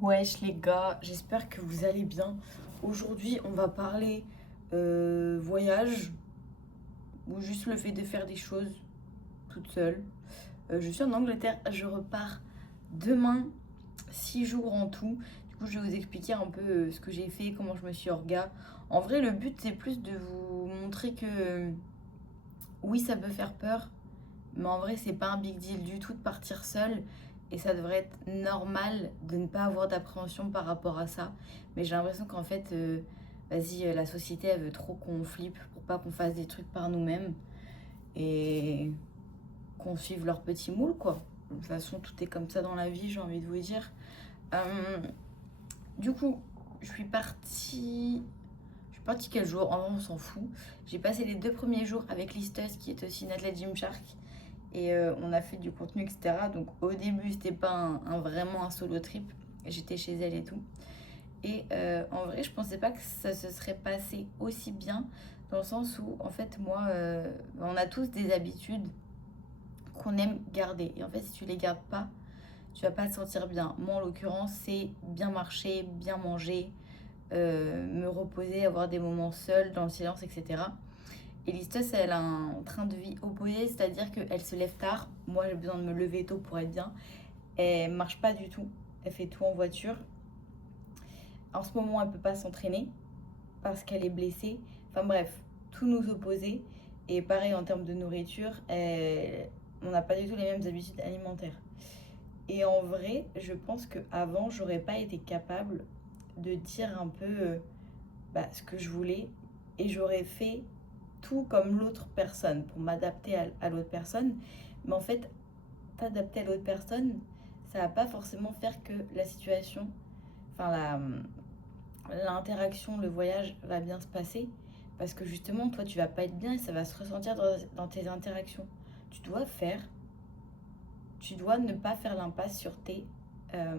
Wesh les gars, j'espère que vous allez bien. Aujourd'hui, on va parler voyage ou juste le fait de faire des choses toute seule. Je suis en Angleterre, je repars demain, 6 jours en tout. Du coup, je vais vous expliquer un peu ce que j'ai fait, comment je me suis orga. En vrai, le but, c'est plus de vous montrer que oui, ça peut faire peur, mais en vrai, c'est pas un big deal du tout de partir seule. Et ça devrait être normal de ne pas avoir d'appréhension par rapport à ça. Mais j'ai l'impression qu'en fait, vas-y, la société, elle veut trop qu'on flippe pour pas qu'on fasse des trucs par nous-mêmes. Et qu'on suive leur petit moule, quoi. De toute façon, tout est comme ça dans la vie, j'ai envie de vous dire. Euh, du coup, je suis partie. Je suis partie quel jour? En vrai, on s'en fout. J'ai passé les 2 premiers jours avec Listeuse, qui est aussi une athlète Gymshark. Et on a fait du contenu, etc. Donc au début, c'était pas vraiment un solo trip. J'étais chez elle et tout. Et en vrai, je pensais pas que ça se serait passé aussi bien. Dans le sens où, en fait, moi, on a tous des habitudes qu'on aime garder. Et en fait, si tu les gardes pas, tu vas pas te sentir bien. Moi, en l'occurrence, c'est bien marcher, bien manger, me reposer, avoir des moments seuls, dans le silence, etc. Et Listos, elle a un train de vie opposé, c'est-à-dire qu'elle se lève tard. Moi, j'ai besoin de me lever tôt pour être bien. Elle marche pas du tout. Elle fait tout en voiture. En ce moment, elle peut pas s'entraîner parce qu'elle est blessée. Enfin bref, tout nous opposait. Et pareil en termes de nourriture, on n'a pas du tout les mêmes habitudes alimentaires. Et en vrai, je pense qu'avant, j'aurais pas été capable de dire un peu ce que je voulais. Et j'aurais fait tout comme l'autre personne pour m'adapter à l'autre personne. Mais en fait, t'adapter à l'autre personne, ça va pas forcément faire que la situation, enfin l'interaction, le voyage va bien se passer. Parce que justement, toi, tu vas pas être bien et ça va se ressentir dans tes interactions. Tu dois faire, tu dois ne pas faire l'impasse sur tes euh,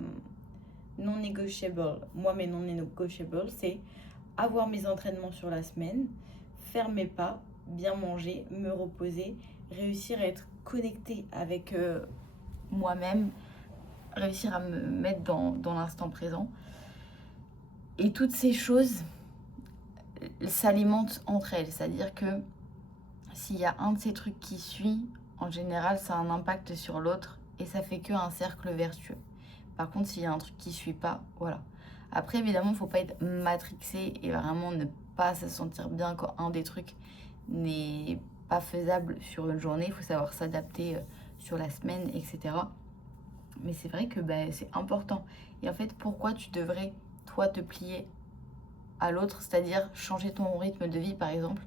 non négociables. Moi, mes non négociables, c'est avoir mes entraînements sur la semaine, faire mes pas, bien manger, me reposer, réussir à être connecté avec moi-même, réussir à me mettre dans l'instant présent. Et toutes ces choses s'alimentent entre elles. C'est-à-dire que s'il y a un de ces trucs qui suit, en général, ça a un impact sur l'autre et ça fait qu'un cercle vertueux. Par contre, s'il y a un truc qui suit pas, voilà. Après, évidemment, il ne faut pas être matrixé et vraiment ne pas se sentir bien quand un des trucs n'est pas faisable sur une journée. Il faut savoir s'adapter sur la semaine, etc. Mais c'est vrai que c'est important. Et en fait, pourquoi tu devrais, toi, te plier à l'autre, c'est-à-dire changer ton rythme de vie, par exemple,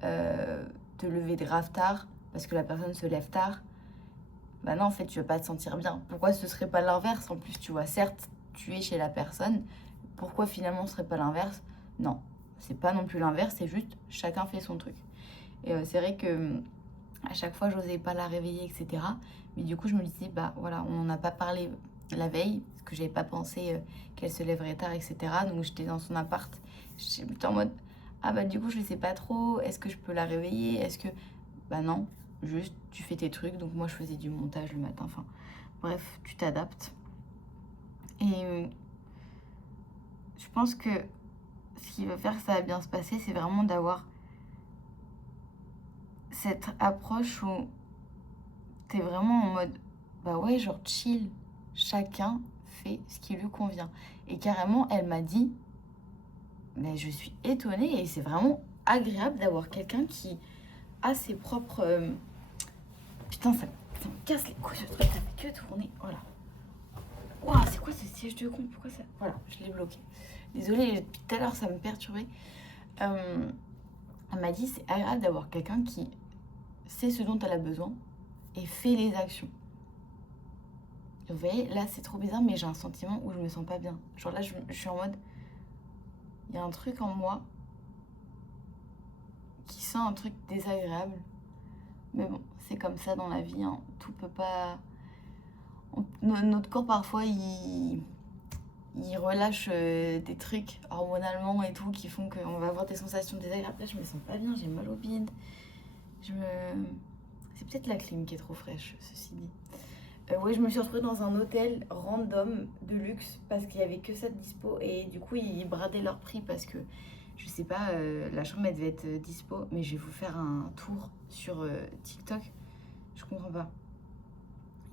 te lever grave tard parce que la personne se lève tard. Bah non, en fait, tu vas pas te sentir bien. Pourquoi ce serait pas l'inverse? En plus, tu vois, certes, tu es chez la personne. Pourquoi finalement ce serait pas l'inverse? Non, c'est pas non plus l'inverse, c'est juste chacun fait son truc. Et c'est vrai que à chaque fois, j'osais pas la réveiller, etc. Mais du coup, je me disais, bah voilà, on n'en a pas parlé la veille, parce que j'avais pas pensé qu'elle se lèverait tard, etc. Donc j'étais dans son appart, j'étais en mode, ah bah du coup, je sais pas trop, est-ce que je peux la réveiller? Est-ce que. Bah non, juste tu fais tes trucs. Donc moi, je faisais du montage le matin, enfin bref, tu t'adaptes. Et je pense que ce qui va faire que ça va bien se passer, c'est vraiment d'avoir cette approche où t'es vraiment en mode, bah ouais, genre chill, chacun fait ce qui lui convient. Et carrément, elle m'a dit, mais je suis étonnée et c'est vraiment agréable d'avoir quelqu'un qui a ses propres. Putain, ça me casse les couilles ce truc, ça fait que tourner. Voilà. Waouh, c'est quoi ce siège de con? Pourquoi ça. Voilà, je l'ai bloqué. Désolée, depuis tout à l'heure, ça me perturbait. Elle m'a dit, c'est agréable d'avoir quelqu'un qui sait ce dont elle a besoin et fait les actions. Vous voyez, là c'est trop bizarre, mais j'ai un sentiment où je me sens pas bien. Genre là, je suis en mode, il y a un truc en moi qui sent un truc désagréable. Mais bon, c'est comme ça dans la vie, hein. Tout peut pas. Notre corps parfois il relâche des trucs hormonalement et tout qui font qu'on va avoir des sensations désagréables. Là, je me sens pas bien, j'ai mal au bide. Je me. C'est peut-être la clim qui est trop fraîche, ceci dit. Ouais, je me suis retrouvée dans un hôtel random de luxe parce qu'il y avait que ça de dispo et du coup ils bradaient leur prix parce que je sais pas, la chambre elle devait être dispo, mais je vais vous faire un tour sur TikTok. Je comprends pas.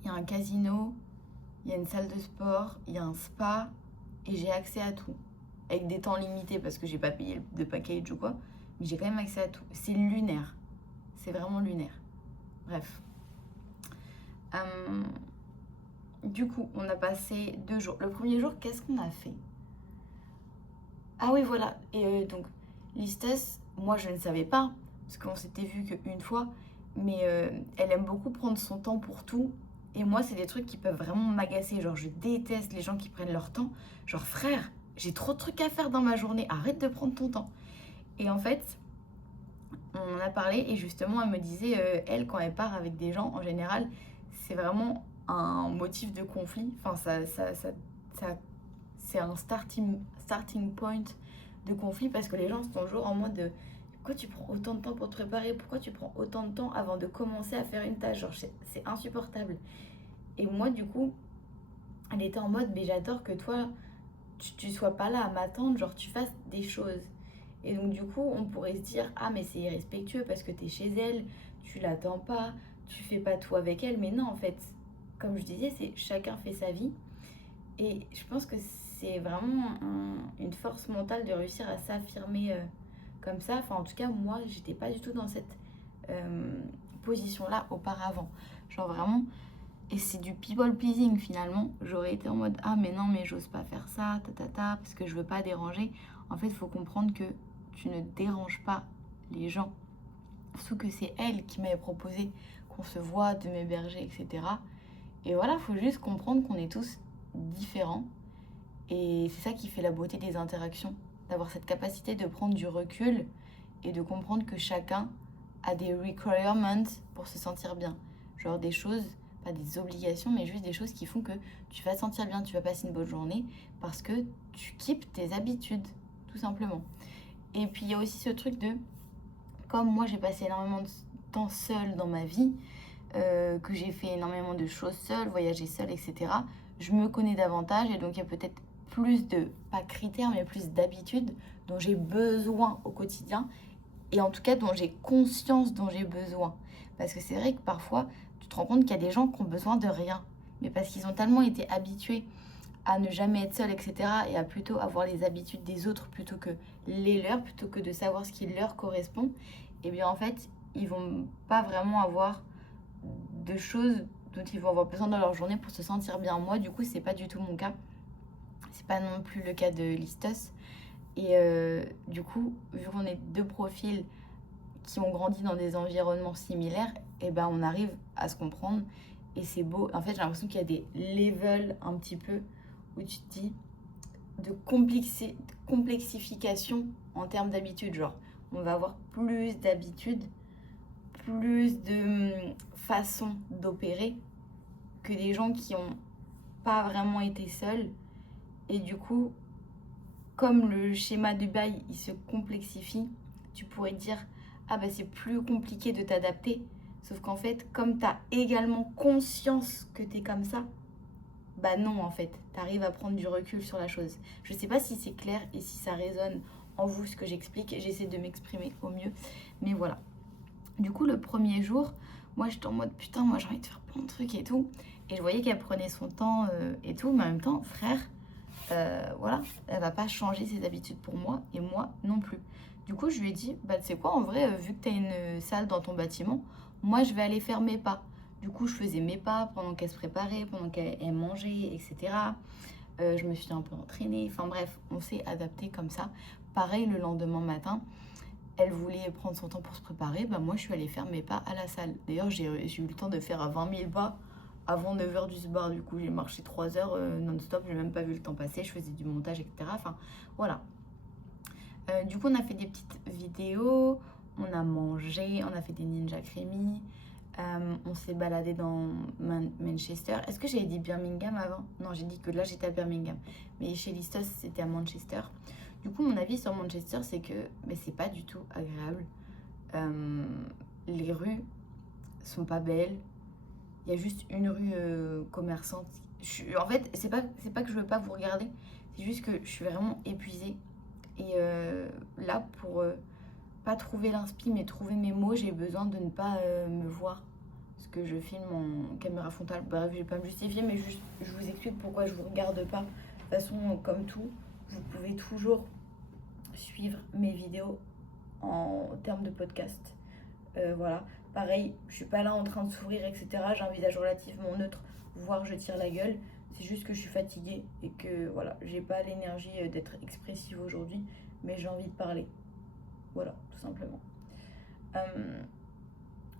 Il y a un casino, il y a une salle de sport, il y a un spa et j'ai accès à tout. Avec des temps limités parce que j'ai pas payé de package ou quoi, mais j'ai quand même accès à tout. C'est lunaire. C'est vraiment lunaire. Bref. Euh, du coup, on a passé 2 jours. Le premier jour, qu'est-ce qu'on a fait? Ah oui, voilà. Et donc, l'hostess, moi je ne savais pas, parce qu'on s'était vu qu'une fois, mais elle aime beaucoup prendre son temps pour tout. Et moi, c'est des trucs qui peuvent vraiment m'agacer. Genre, je déteste les gens qui prennent leur temps. Genre, frère, j'ai trop de trucs à faire dans ma journée, arrête de prendre ton temps. Et en fait, on en a parlé, et justement, elle me disait, elle, quand elle part avec des gens, en général, c'est vraiment un motif de conflit. Enfin, ça c'est un starting point de conflit parce que les gens sont toujours en mode de, pourquoi tu prends autant de temps pour te préparer? Pourquoi tu prends autant de temps avant de commencer à faire une tâche? Genre, c'est insupportable. Et moi, du coup, elle était en mode, mais j'adore que toi, tu sois pas là à m'attendre, genre tu fasses des choses. Et donc, du coup, on pourrait se dire, ah, mais c'est irrespectueux parce que t'es chez elle, tu l'attends pas, tu fais pas tout avec elle. Mais non, en fait, comme je disais, c'est chacun fait sa vie. Et je pense que c'est vraiment une force mentale de réussir à s'affirmer comme ça. Enfin, en tout cas, moi, j'étais pas du tout dans cette euh, position-là auparavant. Genre vraiment, et c'est du people pleasing finalement. J'aurais été en mode ah, mais non, mais j'ose pas faire ça, parce que je veux pas déranger. En fait, il faut comprendre que tu ne déranges pas les gens. Surtout que c'est elle qui m'avait proposé qu'on se voit, de m'héberger, etc. Et voilà, il faut juste comprendre qu'on est tous différents. Et c'est ça qui fait la beauté des interactions, d'avoir cette capacité de prendre du recul et de comprendre que chacun a des requirements pour se sentir bien. Genre des choses, pas des obligations, mais juste des choses qui font que tu vas te sentir bien, tu vas passer une bonne journée parce que tu kippes tes habitudes, tout simplement. Et puis il y a aussi ce truc de, comme moi j'ai passé énormément de temps seule dans ma vie, que j'ai fait énormément de choses seule, voyagé seule, etc. Je me connais davantage et donc il y a peut-être plus de, pas critères, mais plus d'habitudes dont j'ai besoin au quotidien et en tout cas dont j'ai conscience dont j'ai besoin. Parce que c'est vrai que parfois, tu te rends compte qu'il y a des gens qui ont besoin de rien, mais parce qu'ils ont tellement été habitués à ne jamais être seuls, etc. et à plutôt avoir les habitudes des autres plutôt que les leurs, plutôt que de savoir ce qui leur correspond, et bien en fait, ils vont pas vraiment avoir de choses dont ils vont avoir besoin dans leur journée pour se sentir bien. Moi, du coup, c'est pas du tout mon cas. C'est pas non plus le cas de Listos. Et du coup, vu qu'on est deux profils qui ont grandi dans des environnements similaires, et ben on arrive à se comprendre et c'est beau. En fait, j'ai l'impression qu'il y a des levels un petit peu où tu te dis de complexification en termes d'habitude. Genre, on va avoir plus d'habitudes, plus de façons d'opérer que des gens qui ont pas vraiment été seuls. Et du coup, comme le schéma de bail, il se complexifie, tu pourrais dire, ah bah c'est plus compliqué de t'adapter. Sauf qu'en fait, comme tu as également conscience que tu es comme ça, bah non en fait, tu arrives à prendre du recul sur la chose. Je sais pas si c'est clair et si ça résonne en vous ce que j'explique, j'essaie de m'exprimer au mieux, mais voilà. Du coup, le premier jour, moi j'étais en mode putain, moi j'ai envie de faire plein de trucs et tout. Et je voyais qu'elle prenait son temps et tout, mais en même temps, frère, voilà, elle va pas changer ses habitudes pour moi et moi non plus. Du coup, je lui ai dit, bah tu sais quoi, en vrai, vu que tu as une salle dans ton bâtiment, moi je vais aller faire mes pas. Du coup, je faisais mes pas pendant qu'elle se préparait, pendant qu'elle mangeait, etc. Je me suis un peu entraînée. Enfin bref, on s'est adapté comme ça. Pareil, le lendemain matin, elle voulait prendre son temps pour se préparer. Bah moi, je suis allée faire mes pas à la salle. D'ailleurs, j'ai eu le temps de faire 20 000 pas avant 9h du bar. Du coup, j'ai marché 3 heures non-stop. J'ai même pas vu le temps passer. Je faisais du montage, etc. Enfin, voilà. Du coup, on a fait des petites vidéos. On a mangé. On a fait des ninja creamy. On s'est baladé dans Manchester. Est-ce que j'avais dit Birmingham avant? Non, j'ai dit que là, j'étais à Birmingham. Mais chez Listos, c'était à Manchester. Du coup, mon avis sur Manchester, c'est que c'est pas du tout agréable. Les rues sont pas belles. Il y a juste une rue commerçante. En fait, c'est pas que je veux pas vous regarder, c'est juste que je suis vraiment épuisée. Et là, pour pas trouver l'inspi, mais trouver mes mots, j'ai besoin de ne pas me voir. Parce que je filme en caméra frontale. Bref, je vais pas me justifier, mais juste, je vous explique pourquoi je vous regarde pas. De toute façon, comme tout, vous pouvez toujours suivre mes vidéos en termes de podcast. Voilà. Pareil, je suis pas là en train de sourire, etc. J'ai un visage relativement neutre, voire je tire la gueule. C'est juste que je suis fatiguée et que voilà, j'ai pas l'énergie d'être expressive aujourd'hui, mais j'ai envie de parler. Voilà, tout simplement. Euh,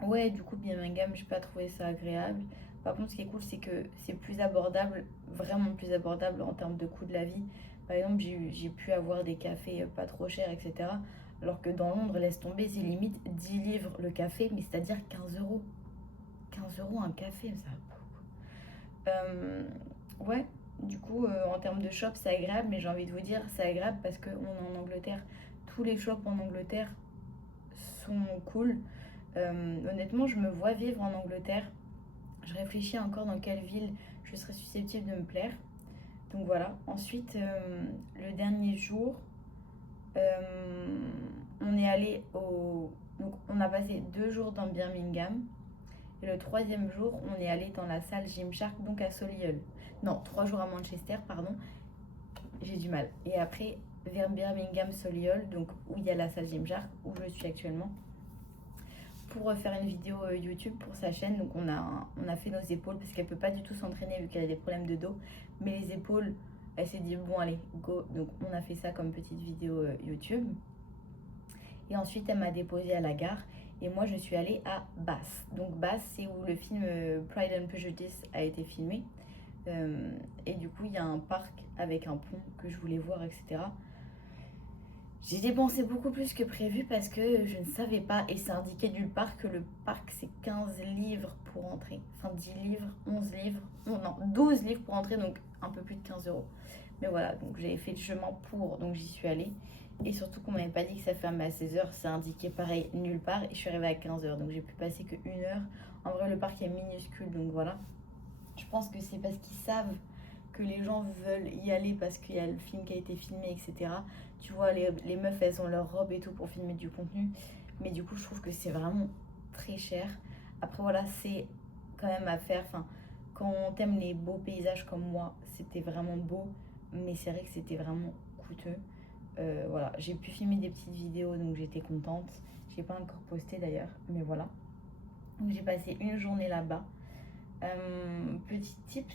ouais, du coup, Birmingham, j'ai pas trouvé ça agréable. Par contre, ce qui est cool, c'est que c'est plus abordable, vraiment plus abordable en termes de coût de la vie. Par exemple, j'ai pu avoir des cafés pas trop chers, etc. Alors que dans Londres, laisse tomber, c'est limite 10 livres le café, mais c'est-à-dire 15 euros. 15 euros un café, ça va pas. Ouais, du coup, en termes de shop, c'est agréable, mais j'ai envie de vous dire, c'est agréable parce qu'on est en Angleterre. Tous les shops en Angleterre sont cool. Honnêtement, je me vois vivre en Angleterre. Je réfléchis encore dans quelle ville je serais susceptible de me plaire. Donc voilà. Ensuite, le dernier jour, on est allé au... Donc on a passé 2 jours dans Birmingham. Et le troisième jour, on est allé dans la salle Gymshark, donc à Solihull. Non, 3 jours à Manchester, pardon. J'ai du mal. Et après, vers Birmingham, Solihull, donc où il y a la salle Gymshark, où je suis actuellement, pour faire une vidéo YouTube pour sa chaîne. Donc on a fait nos épaules parce qu'elle peut pas du tout s'entraîner vu qu'elle a des problèmes de dos. Mais les épaules, elle s'est dit bon allez, go. Donc on a fait ça comme petite vidéo YouTube. Et ensuite elle m'a déposée à la gare. Et moi je suis allée à Bath. Donc Bath c'est où le film Pride and Prejudice a été filmé. Et du coup il y a un parc avec un pont que je voulais voir, etc. J'ai dépensé beaucoup plus que prévu parce que je ne savais pas, et c'est indiqué nulle part que le parc c'est 15 livres pour entrer. Enfin 10 livres, 11 livres, non, 12 livres pour entrer, donc un peu plus de 15 euros. Mais voilà, donc j'ai fait le chemin pour, donc j'y suis allée. Et surtout qu'on m'avait pas dit que ça fermait à 16 heures, c'est indiqué pareil nulle part, et je suis arrivée à 15 heures, donc j'ai pu passer que 1 heure. En vrai, le parc est minuscule, donc voilà. Je pense que c'est parce qu'ils savent que les gens veulent y aller parce qu'il y a le film qui a été filmé, etc. Tu vois, les meufs, elles ont leur robe et tout pour filmer du contenu. Mais du coup, je trouve que c'est vraiment très cher. Après, voilà, c'est quand même à faire. Enfin, quand t'aimes les beaux paysages comme moi, c'était vraiment beau. Mais c'est vrai que c'était vraiment coûteux. Voilà, j'ai pu filmer des petites vidéos, donc j'étais contente. J'ai pas encore posté d'ailleurs, mais voilà. Donc j'ai passé une journée là-bas. Petit tips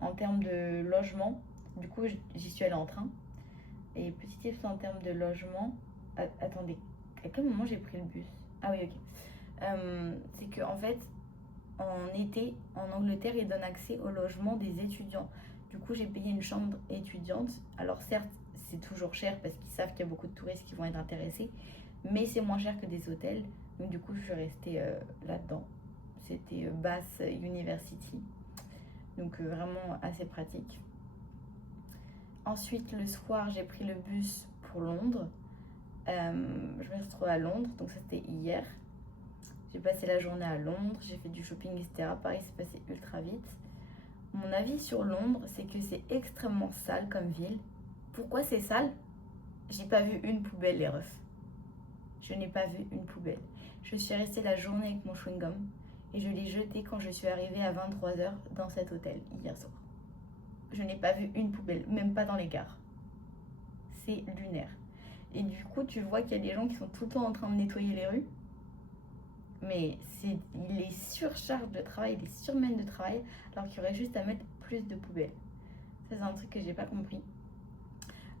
en termes de logement, du coup j'y suis allée en train. Et petit tips en termes de logement, attendez, à quel moment j'ai pris le bus? Ah oui, ok. C'est que en fait, en été, en Angleterre, ils donnent accès au logement des étudiants. Du coup, j'ai payé une chambre étudiante. Alors certes, c'est toujours cher parce qu'ils savent qu'il y a beaucoup de touristes qui vont être intéressés, mais c'est moins cher que des hôtels. Donc du coup, je suis restée là-dedans. C'était Bath University. Donc vraiment assez pratique. Ensuite, le soir, j'ai pris le bus pour Londres. Je me suis retrouvée à Londres, donc ça c'était hier. J'ai passé la journée à Londres, j'ai fait du shopping, etc. Paris, c'est passé ultra vite. Mon avis sur Londres, c'est que c'est extrêmement sale comme ville. Pourquoi c'est sale? J'ai pas vu une poubelle, les refs. Je n'ai pas vu une poubelle. Je suis restée la journée avec mon chewing-gum et je l'ai jeté quand je suis arrivée à 23 h dans cet hôtel hier soir. Je n'ai pas vu une poubelle, même pas dans les gares. C'est lunaire. Et du coup, tu vois qu'il y a des gens qui sont tout le temps en train de nettoyer les rues. Mais il est surcharge de travail, il est surmène de travail, alors qu'il y aurait juste à mettre plus de poubelles. Ça, c'est un truc que j'ai pas compris.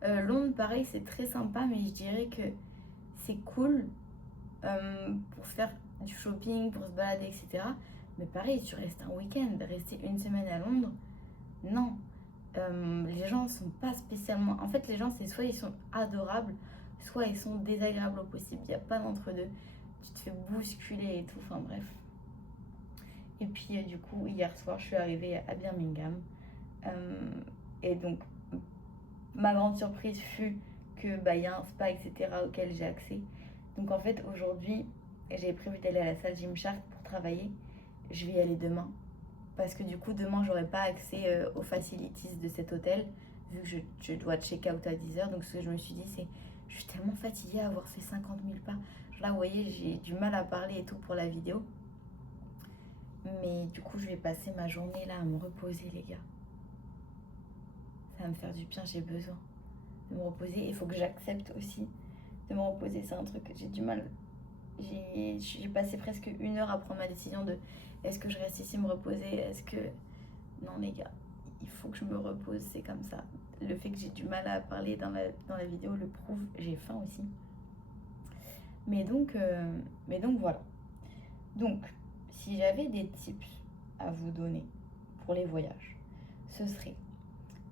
Londres, pareil, c'est très sympa, mais je dirais que c'est cool pour faire du shopping, pour se balader, etc. Mais pareil, tu restes un week-end, rester une semaine à Londres, non. Les gens sont pas spécialement... En fait, les gens, c'est soit ils sont adorables, soit ils sont désagréables au possible. Il n'y a pas d'entre-deux. Tu te fais bousculer et tout, enfin bref. Et puis, du coup, hier soir, je suis arrivée à Birmingham. Et donc, ma grande surprise fut que bah, y a un spa, etc. auquel j'ai accès. Donc en fait, aujourd'hui, j'ai prévu d'aller à la salle Gymshark pour travailler. Je vais y aller demain. parce que du coup, demain, j'aurai pas accès aux facilities de cet hôtel, vu que je dois check out à 10 h. Donc, ce que je me suis dit, c'est je suis tellement fatiguée à avoir fait 50 000 pas. Là, vous voyez, j'ai du mal à parler et tout pour la vidéo. Mais du coup, je vais passer ma journée là à me reposer, les gars. Ça va me faire du bien, j'ai besoin de me reposer. Il faut que j'accepte aussi de me reposer. C'est un truc que j'ai du mal. J'ai passé presque 1 heure à prendre ma décision de est-ce que je reste ici me reposer, est-ce que... Non les gars, il faut que je me repose, c'est comme ça. Le fait que j'ai du mal à parler dans la vidéo le prouve, j'ai faim aussi. Mais donc voilà. Donc, si j'avais des tips à vous donner pour les voyages, ce serait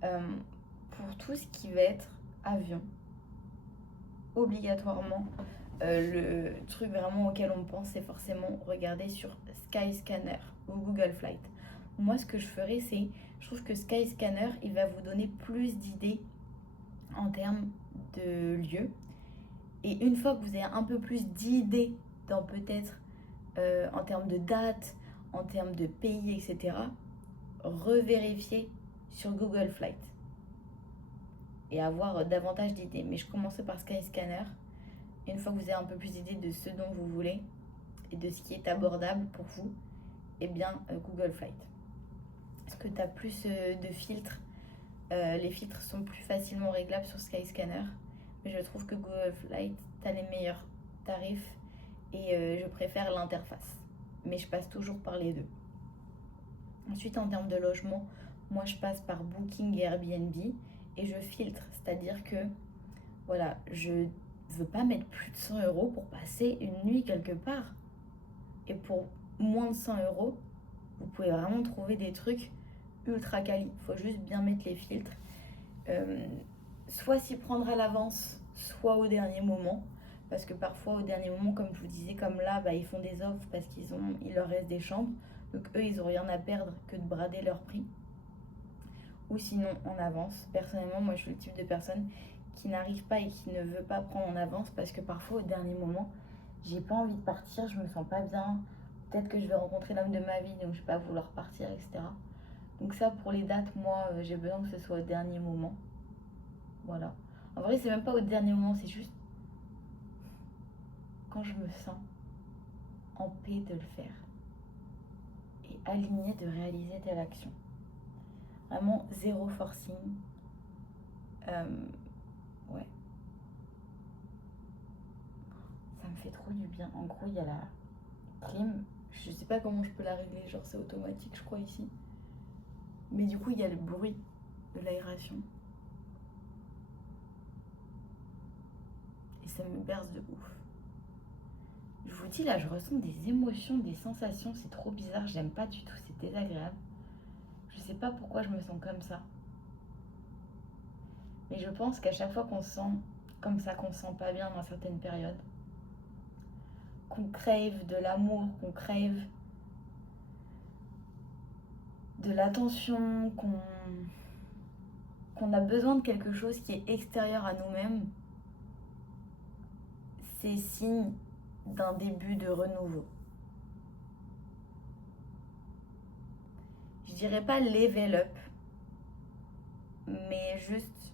pour tout ce qui va être avion, obligatoirement, le truc vraiment auquel on pense, c'est forcément regarder sur Skyscanner ou Google Flight. Moi, ce que je ferais, c'est, je trouve que Skyscanner, il va vous donner plus d'idées en termes de lieux. Et une fois que vous avez un peu plus d'idées dans peut-être en termes de date, en termes de pays, etc., revérifier sur Google Flight et avoir davantage d'idées. Mais je commencerai par Skyscanner. Une fois que vous avez un peu plus d'idées de ce dont vous voulez et de ce qui est abordable pour vous, eh bien Google Flight. Parce que tu as plus de filtres. Les filtres sont plus facilement réglables sur Skyscanner. Mais je trouve que Google Flight, tu as les meilleurs tarifs et je préfère l'interface. Mais je passe toujours par les deux. Ensuite, en termes de logement, moi je passe par Booking et Airbnb et je filtre. C'est-à-dire que, voilà, je veux pas mettre plus de 100 € pour passer une nuit quelque part. Et pour moins de 100 €, vous pouvez vraiment trouver des trucs ultra quali. Il faut juste bien mettre les filtres. Soit s'y prendre à l'avance, soit au dernier moment. Parce que parfois, au dernier moment, comme je vous disais, comme là, bah, ils font des offres parce il leur reste des chambres. Donc eux, ils n'ont rien à perdre que de brader leur prix. Ou sinon, en avance. Personnellement, moi, je suis le type de personne qui n'arrive pas et qui ne veut pas prendre en avance parce que parfois, au dernier moment, j'ai pas envie de partir, je me sens pas bien. Peut-être que je vais rencontrer l'homme de ma vie, donc je vais pas vouloir partir, etc. Donc ça, pour les dates, moi, j'ai besoin que ce soit au dernier moment. Voilà. En vrai, c'est même pas au dernier moment, c'est juste quand je me sens en paix de le faire et alignée de réaliser telle action. Vraiment zéro forcing. Ouais. Ça me fait trop du bien. En gros, il y a la clim. Je sais pas comment je peux la régler, genre c'est automatique, je crois, ici. Mais du coup, il y a le bruit de l'aération. Et ça me berce de ouf. Je vous dis, là, je ressens des émotions, des sensations. C'est trop bizarre, j'aime pas du tout, c'est désagréable. Je sais pas pourquoi je me sens comme ça. Mais je pense qu'à chaque fois qu'on se sent comme ça, qu'on se sent pas bien dans certaines périodes, qu'on crève de l'amour, qu'on crève de l'attention, qu'on a besoin de quelque chose qui est extérieur à nous-mêmes, c'est signe d'un début de renouveau. Je dirais pas level up, mais juste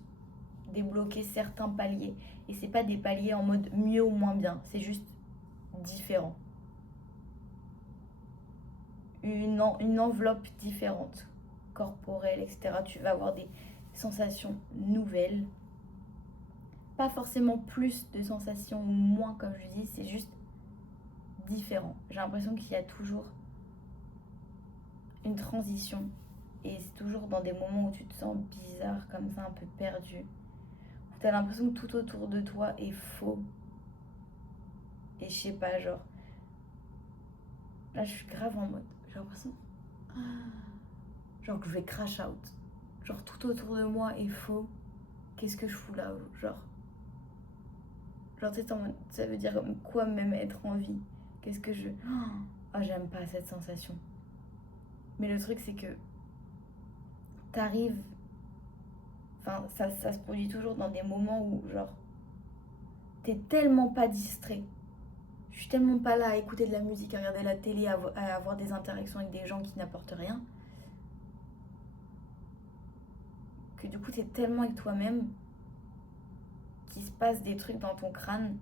débloquer certains paliers. Et c'est pas des paliers en mode mieux ou moins bien, c'est juste différent. Une enveloppe différente, corporelle, etc. Tu vas avoir des sensations nouvelles. Pas forcément plus de sensations ou moins, comme je dis, c'est juste différent. J'ai l'impression qu'il y a toujours une transition. Et c'est toujours dans des moments où tu te sens bizarre, comme ça, un peu perdu. Où tu as l'impression que tout autour de toi est faux. Et je sais pas, genre... Là, je suis grave en mode... J'ai l'impression... Genre que je vais crash out. Genre tout autour de moi est faux. Qu'est-ce que je fous là? Genre... Genre, tu sais, ça veut dire quoi même être en vie? Qu'est-ce que je... Oh, j'aime pas cette sensation. Mais le truc, c'est que t'arrives... Enfin, ça se produit toujours dans des moments où, genre, t'es tellement pas distrait. Je suis tellement pas là à écouter de la musique, à regarder la télé, à avoir des interactions avec des gens qui n'apportent rien. que du coup, t'es tellement avec toi-même qu'il se passe des trucs dans ton crâne.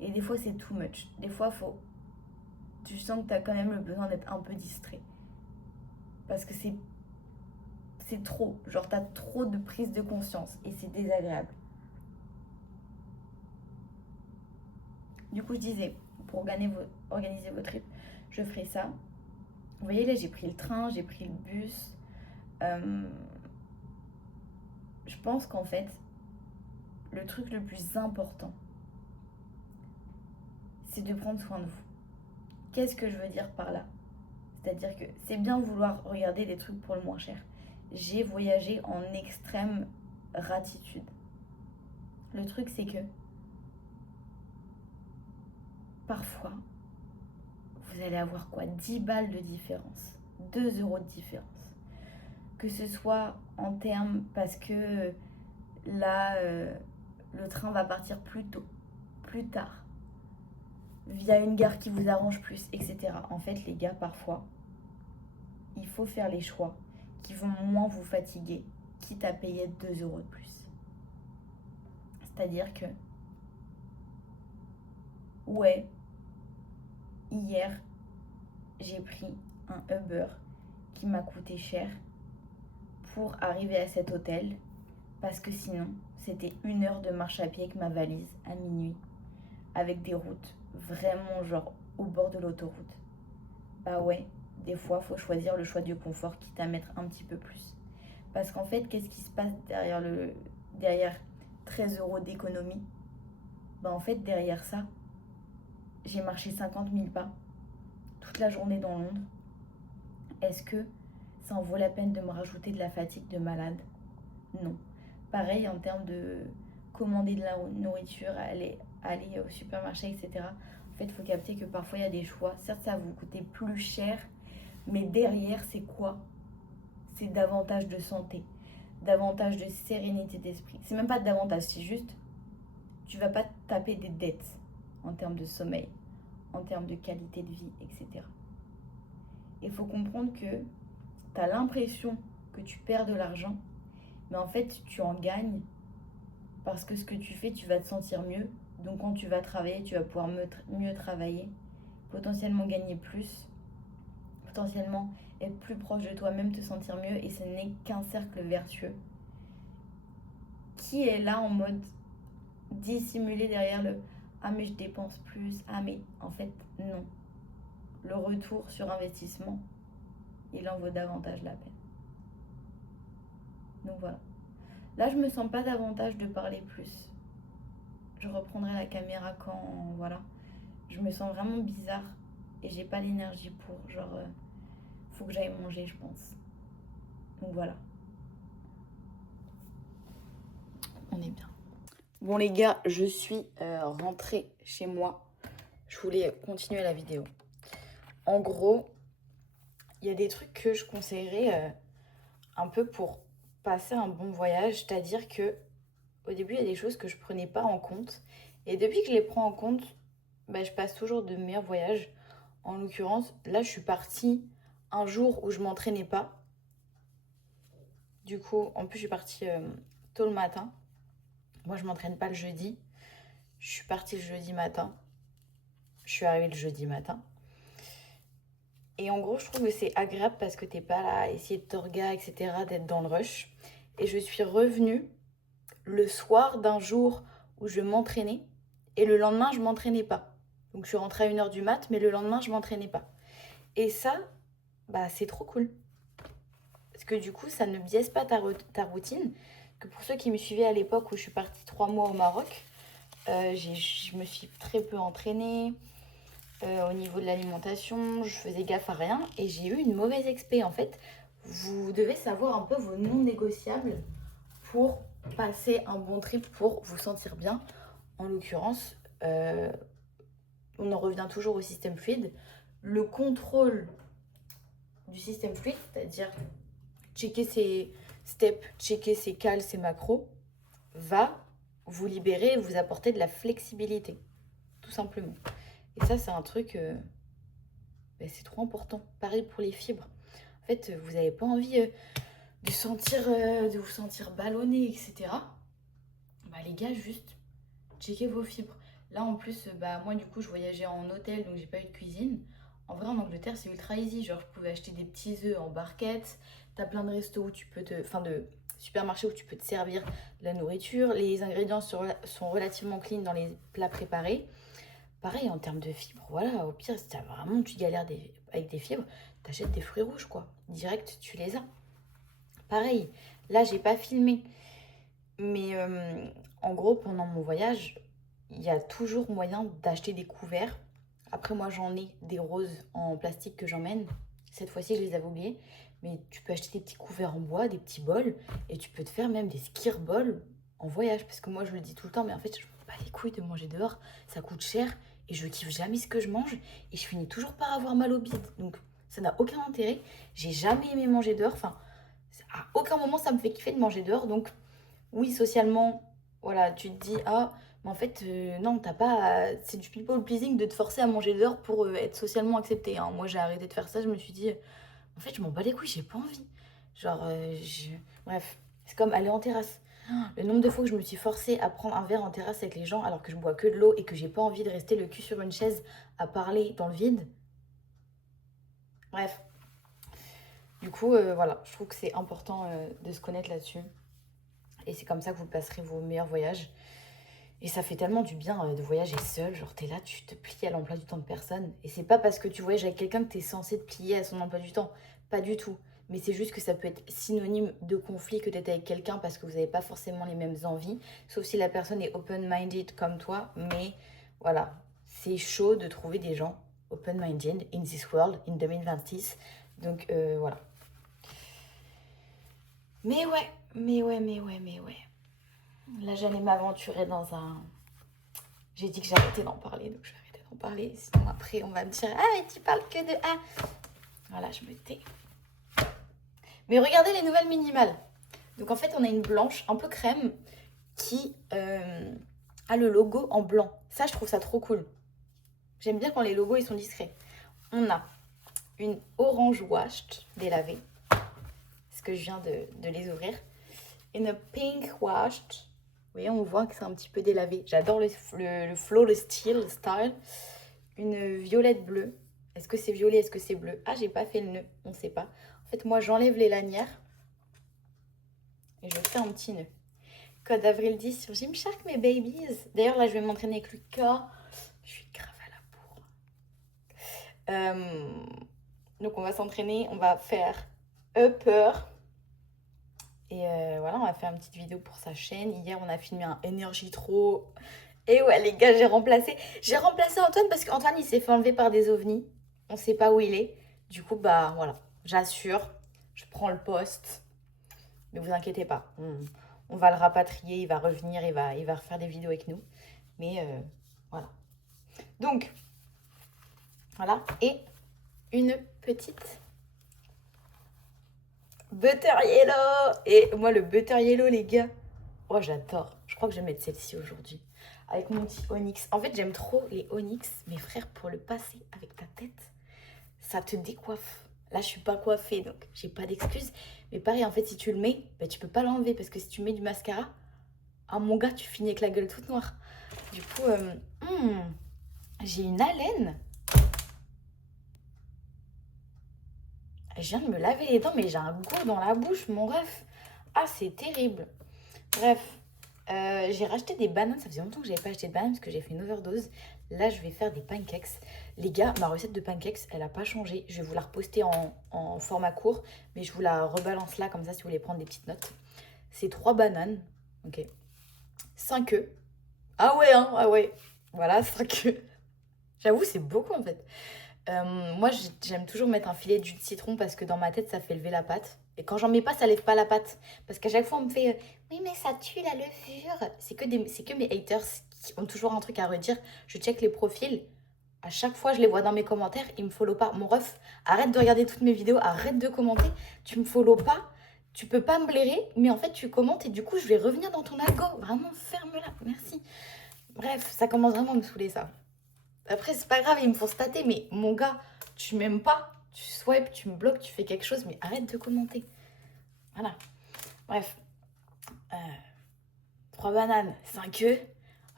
Et des fois, c'est too much. Des fois, tu sens que t'as quand même le besoin d'être un peu distrait. Parce que c'est trop. Genre, t'as trop de prise de conscience et c'est désagréable. Du coup, je disais, pour organiser vos trips, je ferai ça. Vous voyez, là, j'ai pris le train, j'ai pris le bus. Je pense qu'en fait, le truc le plus important, c'est de prendre soin de vous. Qu'est-ce que je veux dire par là? C'est-à-dire que c'est bien vouloir regarder des trucs pour le moins cher. J'ai voyagé en extrême ratitude. Le truc, c'est que parfois, vous allez avoir quoi? 10 balles de différence, 2 euros de différence. Que ce soit en termes parce que là, le train va partir plus tôt, plus tard, via une gare qui vous arrange plus, etc. En fait, les gars, parfois, il faut faire les choix qui vont moins vous fatiguer, quitte à payer 2 euros de plus. C'est-à-dire que, ouais, hier, j'ai pris un Uber qui m'a coûté cher pour arriver à cet hôtel, parce que sinon, c'était 1 heure de marche à pied avec ma valise à minuit, avec des routes vraiment genre au bord de l'autoroute. Bah ouais, des fois, faut choisir le choix du confort, quitte à mettre un petit peu plus. Parce qu'en fait, qu'est-ce qui se passe derrière 13 euros d'économie? Bah en fait, derrière ça, j'ai marché 50 000 pas toute la journée dans Londres. Est-ce que ça en vaut la peine de me rajouter de la fatigue de malade? Non. Pareil en termes de commander de la nourriture, aller au supermarché, etc. En fait, il faut capter que parfois il y a des choix. Certes, ça va vous coûter plus cher, mais derrière, c'est quoi? C'est davantage de santé, davantage de sérénité d'esprit. C'est même pas davantage, c'est juste, tu vas pas te taper des dettes en termes de sommeil, en termes de qualité de vie, etc. Il faut comprendre que tu as l'impression que tu perds de l'argent, mais en fait, tu en gagnes parce que ce que tu fais, tu vas te sentir mieux. Donc, quand tu vas travailler, tu vas pouvoir mieux travailler, potentiellement gagner plus, potentiellement être plus proche de toi-même, te sentir mieux. Et ce n'est qu'un cercle vertueux qui est là en mode dissimulé derrière le ah, mais je dépense plus. Ah, mais en fait, non. Le retour sur investissement, il en vaut davantage la peine. Donc voilà. Là, je me sens pas davantage de parler plus. Je reprendrai la caméra quand, voilà. Je me sens vraiment bizarre et j'ai pas l'énergie pour. Genre, faut que j'aille manger, je pense. Donc voilà. On est bien. Bon les gars, je suis rentrée chez moi. Je voulais continuer la vidéo. En gros, il y a des trucs que je conseillerais un peu pour passer un bon voyage. C'est-à-dire que au début, il y a des choses que je prenais pas en compte. Et depuis que je les prends en compte, bah, je passe toujours de meilleurs voyages. En l'occurrence, là, je suis partie un jour où je m'entraînais pas. Du coup, en plus, je suis partie tôt le matin. Moi, je m'entraîne pas le jeudi. Je suis partie le jeudi matin. Je suis arrivée le jeudi matin. Et en gros, je trouve que c'est agréable parce que t'es pas là à essayer de t'orga, etc., d'être dans le rush. Et je suis revenue le soir d'un jour où je m'entraînais. Et le lendemain, je m'entraînais pas. Donc, je suis rentrée à 1 h du mat, mais le lendemain, je m'entraînais pas. Et ça, bah, c'est trop cool. Parce que du coup, ça ne biaise pas ta routine. Que pour ceux qui me suivaient à l'époque où je suis partie 3 mois au Maroc, je me suis très peu entraînée. Au niveau de l'alimentation, je faisais gaffe à rien. Et j'ai eu une mauvaise expé. En fait, vous devez savoir un peu vos non négociables pour passer un bon trip, pour vous sentir bien. En l'occurrence, on en revient toujours au système fluide. Le contrôle du système fluide, c'est-à-dire checker ses steps, checker ses cales, ses macros, va vous libérer et vous apporter de la flexibilité, tout simplement. Et ça, c'est un truc, c'est trop important. Pareil pour les fibres. En fait, vous n'avez pas envie de vous sentir ballonné, etc. Bah les gars, juste checkez vos fibres. Là en plus, bah moi du coup je voyageais en hôtel donc j'ai pas eu de cuisine. En vrai en Angleterre c'est ultra easy, genre je pouvais acheter des petits œufs en barquette. T'as plein de restos où tu peux te... Enfin de supermarchés où tu peux te servir de la nourriture. Les ingrédients sont relativement clean dans les plats préparés. Pareil en termes de fibres, voilà, au pire si t'as vraiment tu galères avec des fibres, t'achètes des fruits rouges quoi. Direct tu les as. Pareil, là j'ai pas filmé. Mais en gros, pendant mon voyage, il y a toujours moyen d'acheter des couverts. Après, moi, j'en ai des roses en plastique que j'emmène. Cette fois-ci, je les avais oubliés. Mais tu peux acheter des petits couverts en bois, des petits bols. Et tu peux te faire même des skir bowls en voyage. Parce que moi, je le dis tout le temps, mais en fait, je me bats les couilles de manger dehors. Ça coûte cher. Et je kiffe jamais ce que je mange. Et je finis toujours par avoir mal au bide. Donc, ça n'a aucun intérêt. J'ai jamais aimé manger dehors. Enfin, à aucun moment, ça me fait kiffer de manger dehors. Donc, oui, socialement, voilà, tu te dis, ah, mais en fait, non, t'as pas. C'est du people pleasing de te forcer à manger dehors pour être socialement accepté, hein. Moi, j'ai arrêté de faire ça, je me suis dit, en fait, je m'en bats les couilles, j'ai pas envie. Genre, bref, c'est comme aller en terrasse. Le nombre de fois que je me suis forcée à prendre un verre en terrasse avec les gens alors que je bois que de l'eau et que j'ai pas envie de rester le cul sur une chaise à parler dans le vide. Bref, du coup, voilà, je trouve que c'est important de se connaître là-dessus. Et c'est comme ça que vous passerez vos meilleurs voyages. Et ça fait tellement du bien de voyager seul. Genre, t'es là, tu te plies à l'emploi du temps de personne. Et c'est pas parce que tu voyages avec quelqu'un que t'es censé te plier à son emploi du temps. Pas du tout. Mais c'est juste que ça peut être synonyme de conflit que d'être avec quelqu'un parce que vous n'avez pas forcément les mêmes envies. Sauf si la personne est open-minded comme toi. Mais voilà, c'est chaud de trouver des gens open-minded in this world, in 2026. Donc voilà. Mais ouais. Là, j'allais m'aventurer dans un... J'ai dit que j'arrêtais d'en parler, donc je vais arrêter d'en parler. Sinon, après, on va me dire, ah, mais tu parles que de A. Voilà, je me tais. Mais regardez les nouvelles minimales. Donc, en fait, on a une blanche, un peu crème, qui a le logo en blanc. Ça, je trouve ça trop cool. J'aime bien quand les logos, ils sont discrets. On a une orange washed, délavée. Parce que je viens de les ouvrir. Une pink washed. Vous voyez, on voit que c'est un petit peu délavé. J'adore le flow, le style. Une violette bleue. Est-ce que c'est violet, est-ce que c'est bleu? Ah, j'ai pas fait le nœud, on ne sait pas. En fait, moi, j'enlève les lanières et je fais un petit nœud. Code avril 10 sur Gymshark, mes babies. D'ailleurs, là, je vais m'entraîner avec Lucas. Je suis grave à la bourre. Donc, on va s'entraîner. On va faire upper. Et voilà, on va faire une petite vidéo pour sa chaîne. Hier, on a filmé un Energy Trop. Et ouais, les gars, j'ai remplacé Antoine parce qu'Antoine, il s'est fait enlever par des ovnis. On sait pas où il est. Du coup, bah voilà, j'assure, je prends le poste. Mais vous inquiétez pas, on va le rapatrier, il va revenir, il va refaire des vidéos avec nous. Mais voilà. Donc, voilà. Et une petite Butter Yellow. Et moi, le Butter Yellow, les gars, oh, j'adore. Je crois que je vais mettre celle-ci aujourd'hui. Avec mon petit onyx. En fait, j'aime trop les onyx. Mes frères, pour le passer avec ta tête, ça te décoiffe. Là, je suis pas coiffée, donc j'ai pas d'excuses. Mais pareil, en fait, si tu le mets, bah, tu peux pas l'enlever. Parce que si tu mets du mascara, ah mon gars, tu finis avec la gueule toute noire. Du coup, j'ai une haleine. Je viens de me laver les dents, mais j'ai un goût dans la bouche, mon ref. Ah, c'est terrible. Bref, j'ai racheté des bananes. Ça faisait longtemps que j'avais pas acheté de bananes parce que j'ai fait une overdose. Là, je vais faire des pancakes. Les gars, ma recette de pancakes, elle a pas changé. Je vais vous la reposter en format court, mais je vous la rebalance là, comme ça, si vous voulez prendre des petites notes. C'est 3 bananes, ok. 5 œufs. Ah ouais, hein, ah ouais. Voilà, 5 œufs. J'avoue, c'est beaucoup en fait. Moi, j'aime toujours mettre un filet de jus de citron parce que dans ma tête, ça fait lever la pâte. Et quand j'en mets pas, ça lève pas la pâte. Parce qu'à chaque fois, on me fait oui, mais ça tue la levure. C'est que mes haters qui ont toujours un truc à redire. Je check les profils. À chaque fois, je les vois dans mes commentaires. Ils me follow pas. Mon ref, arrête de regarder toutes mes vidéos. Arrête de commenter. Tu me follow pas. Tu peux pas me blairer. Mais en fait, tu commentes et du coup, je vais revenir dans ton algo. Vraiment, ferme-la. Merci. Bref, ça commence vraiment à me saouler ça. Après, c'est pas grave, ils me font stater, mais mon gars, tu m'aimes pas, tu swipes, tu me bloques, tu fais quelque chose, mais arrête de commenter. Voilà. Bref. 3 bananes, 5 œufs,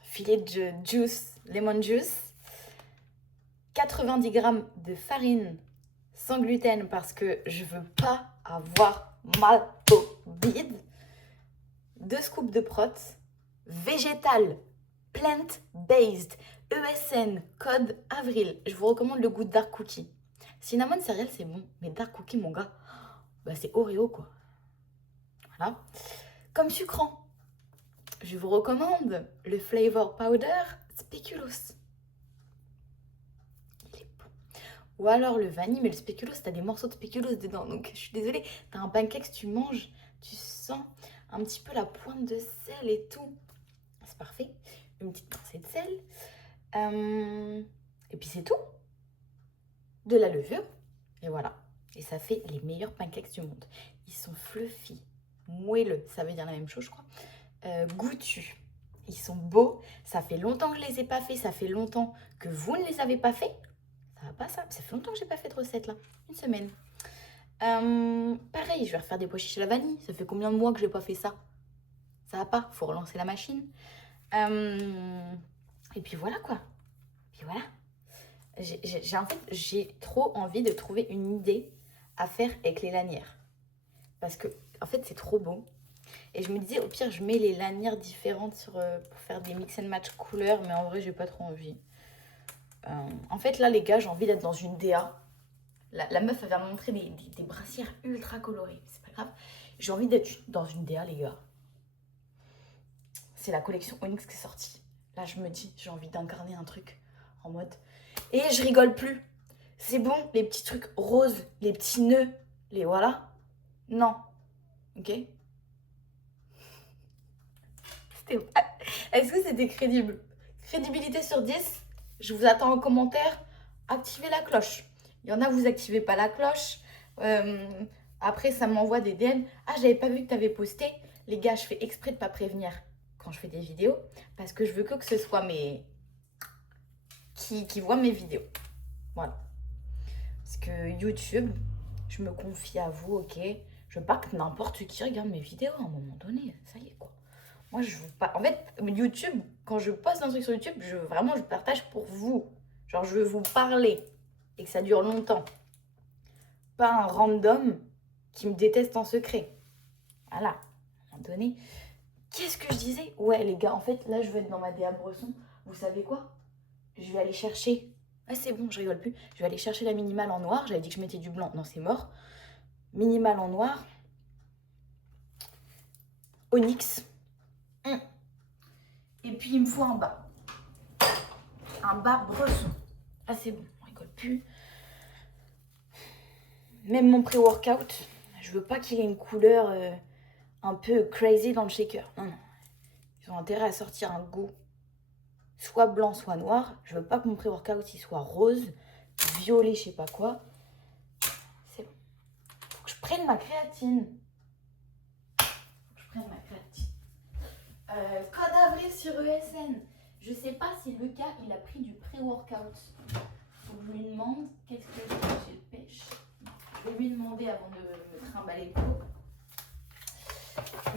filet de juice, lemon juice, 90 grammes de farine sans gluten parce que je veux pas avoir mal au bide, 2 scoops de prot, végétal, plant-based, ESN, code avril. Je vous recommande le goût Dark Cookie. Cinnamon céréales, c'est bon, mais Dark Cookie, mon gars, bah c'est Oreo, quoi. Voilà. Comme sucrant, je vous recommande le Flavor Powder Speculoos. Il est bon. Ou alors le vanille, mais le spéculoos, t'as des morceaux de spéculoos dedans. Donc je suis désolée, t'as un pancake, tu manges, tu sens un petit peu la pointe de sel et tout. C'est parfait. Une petite pincée de sel. Et puis c'est tout. De la levure. Et voilà. Et ça fait les meilleurs pancakes du monde. Ils sont fluffy, moelleux. Ça veut dire la même chose, je crois. Goûtus. Ils sont beaux. Ça fait longtemps que je les ai pas fait. Ça fait longtemps que vous ne les avez pas fait. Ça va pas ça. Ça fait longtemps que j'ai pas fait de recette là. Une semaine. Pareil, je vais refaire des pois chiches à la vanille. Ça fait combien de mois que j'ai pas fait ça? Ça va pas. Faut relancer la machine. Et puis voilà quoi. Puis voilà. J'ai trop envie de trouver une idée à faire avec les lanières. Parce que en fait c'est trop beau. Et je me disais, au pire, je mets les lanières différentes pour faire des mix and match couleurs, mais en vrai, j'ai pas trop envie. En fait, là, les gars, j'ai envie d'être dans une DA. La meuf, elle va me montrer des brassières ultra colorées. C'est pas grave. J'ai envie d'être dans une DA, les gars. C'est la collection Onyx qui est sortie. Là, je me dis, j'ai envie d'incarner un truc en mode. Et je rigole plus. C'est bon, les petits trucs roses, les petits nœuds, les voilà. Non. Ok? Est-ce que c'était crédible? Crédibilité sur 10. Je vous attends en commentaire. Activez la cloche. Il y en a, vous activez pas la cloche. Après, ça m'envoie des DM. Ah, j'avais pas vu que tu avais posté. Les gars, je fais exprès de pas prévenir quand je fais des vidéos. Parce que je veux que ce soit mes... qui voient mes vidéos. Voilà. Parce que YouTube, je me confie à vous, ok? Je veux pas que n'importe qui regarde mes vidéos à un moment donné. Ça y est, quoi. Moi, je veux pas. En fait, YouTube, quand je poste un truc sur YouTube, je partage pour vous. Genre, je veux vous parler et que ça dure longtemps. Pas un random qui me déteste en secret. Voilà. À un moment donné. Qu'est-ce que je disais? Ouais, les gars, en fait, là, je vais être dans ma DA Bresson. Vous savez quoi? Je vais aller chercher. Ah, c'est bon, je rigole plus. Je vais aller chercher la minimale en noir. J'avais dit que je mettais du blanc. Non, c'est mort. Minimale en noir. Onyx. Et puis, il me faut un bas. Un bas Bresson. Ah, c'est bon, on rigole plus. Même mon pré-workout, je veux pas qu'il ait une couleur un peu crazy dans le shaker. Non, non. Ils ont intérêt à sortir un goût soit blanc, soit noir. Je veux pas que mon pré-workout il soit rose, violet, je sais pas quoi. C'est bon. Faut que je prenne ma créatine. Code avril sur ESN. Je sais pas si Lucas il a pris du pré-workout. Faut que je lui demande qu'est-ce que j'ai le pêche. Je vais lui demander avant de me trimballer le pot.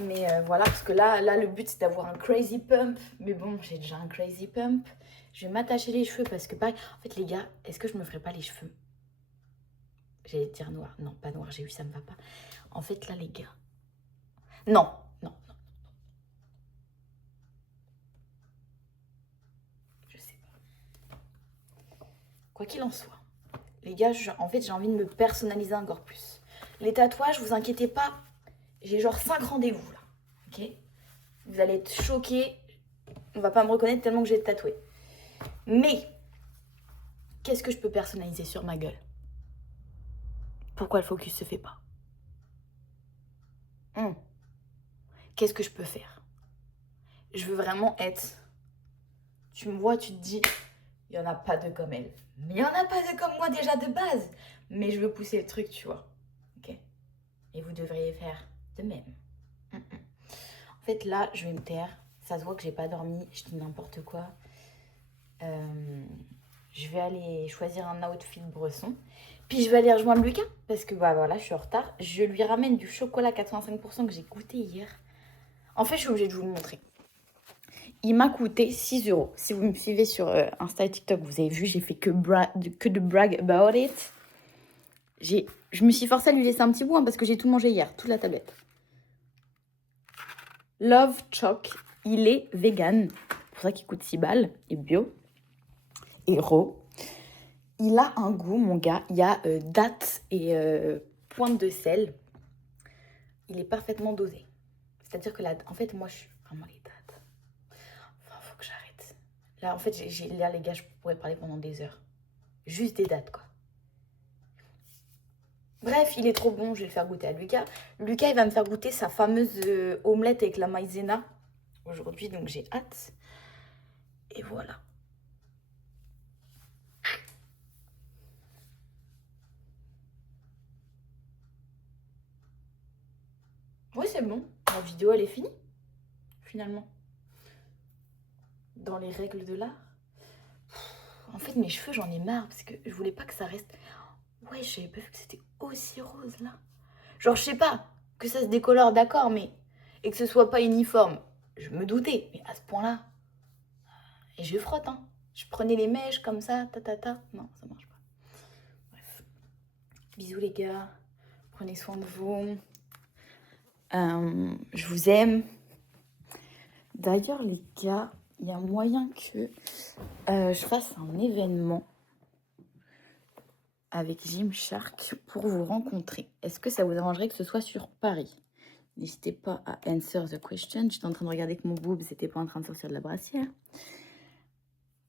Mais voilà, parce que là, le but c'est d'avoir un crazy pump. Mais bon, j'ai déjà un crazy pump. Je vais m'attacher les cheveux parce que pareil. En fait, les gars, est-ce que je me ferais pas les cheveux? J'allais dire noir. Non, pas noir, j'ai eu, ça me va pas. En fait, là, les gars. Non, non, non. Je sais pas. Quoi qu'il en soit. Les gars, en fait, j'ai envie de me personnaliser encore plus. Les tatouages, vous inquiétez pas. J'ai genre 5 rendez-vous là. Ok? Vous allez être choqués. On va pas me reconnaître tellement que j'ai tatoué. Mais, qu'est-ce que je peux personnaliser sur ma gueule? Pourquoi le focus se fait pas? Qu'est-ce que je peux faire? Je veux vraiment être... Tu me vois, tu te dis, il n'y en a pas deux comme elle. Mais il n'y en a pas deux comme moi déjà de base. Mais je veux pousser le truc, tu vois. Ok? Et vous devriez faire de même. En fait, là, je vais me taire. Ça se voit que j'ai pas dormi. Je dis n'importe quoi. je vais aller choisir un outfit bresson. Puis je vais aller rejoindre Lucas parce que bah voilà, je suis en retard. Je lui ramène du chocolat 85% que j'ai goûté hier. En fait, je suis obligée de vous le montrer. Il m'a coûté 6 euros. Si vous me suivez sur Insta et TikTok, vous avez vu, j'ai fait que de brag about it. Je me suis forcée à lui laisser un petit bout parce que j'ai tout mangé hier, toute la tablette. Love Choc, il est vegan. C'est pour ça qu'il coûte 6 balles. Et bio. Et raw. Il a un goût, mon gars. Il y a date et pointe de sel. Il est parfaitement dosé. C'est-à-dire que là, en fait, moi, je suis vraiment les dates. Enfin, faut que j'arrête. Là, en fait, là, les gars, je pourrais parler pendant des heures. Juste des dates, quoi. Bref, il est trop bon, je vais le faire goûter à Lucas. Lucas, il va me faire goûter sa fameuse omelette avec la maïzena aujourd'hui, donc j'ai hâte. Et voilà. Oui, c'est bon. La vidéo, elle est finie, finalement. Dans les règles de l'art. En fait, mes cheveux, j'en ai marre parce que je voulais pas que ça reste... Ouais, j'avais pas vu que c'était aussi rose, là. Genre, je sais pas, que ça se décolore, d'accord, mais... Et que ce soit pas uniforme. Je me doutais, mais à ce point-là... Et je frotte, hein. Je prenais les mèches comme ça, ta. Non, ça marche pas. Bref. Bisous, les gars. Prenez soin de vous. Je vous aime. D'ailleurs, les gars, il y a moyen que je fasse un événement avec Gymshark pour vous rencontrer. Est-ce que ça vous arrangerait que ce soit sur Paris? N'hésitez pas à answer the question. J'étais en train de regarder que mon boob n'était pas en train de sortir de la brassière.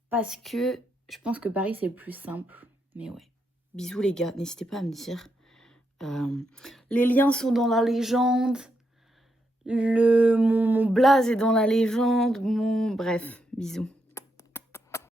Parce que je pense que Paris, c'est le plus simple. Mais ouais. Bisous, les gars. N'hésitez pas à me dire. Les liens sont dans la légende. Mon blaze est dans la légende. Bref, bisous.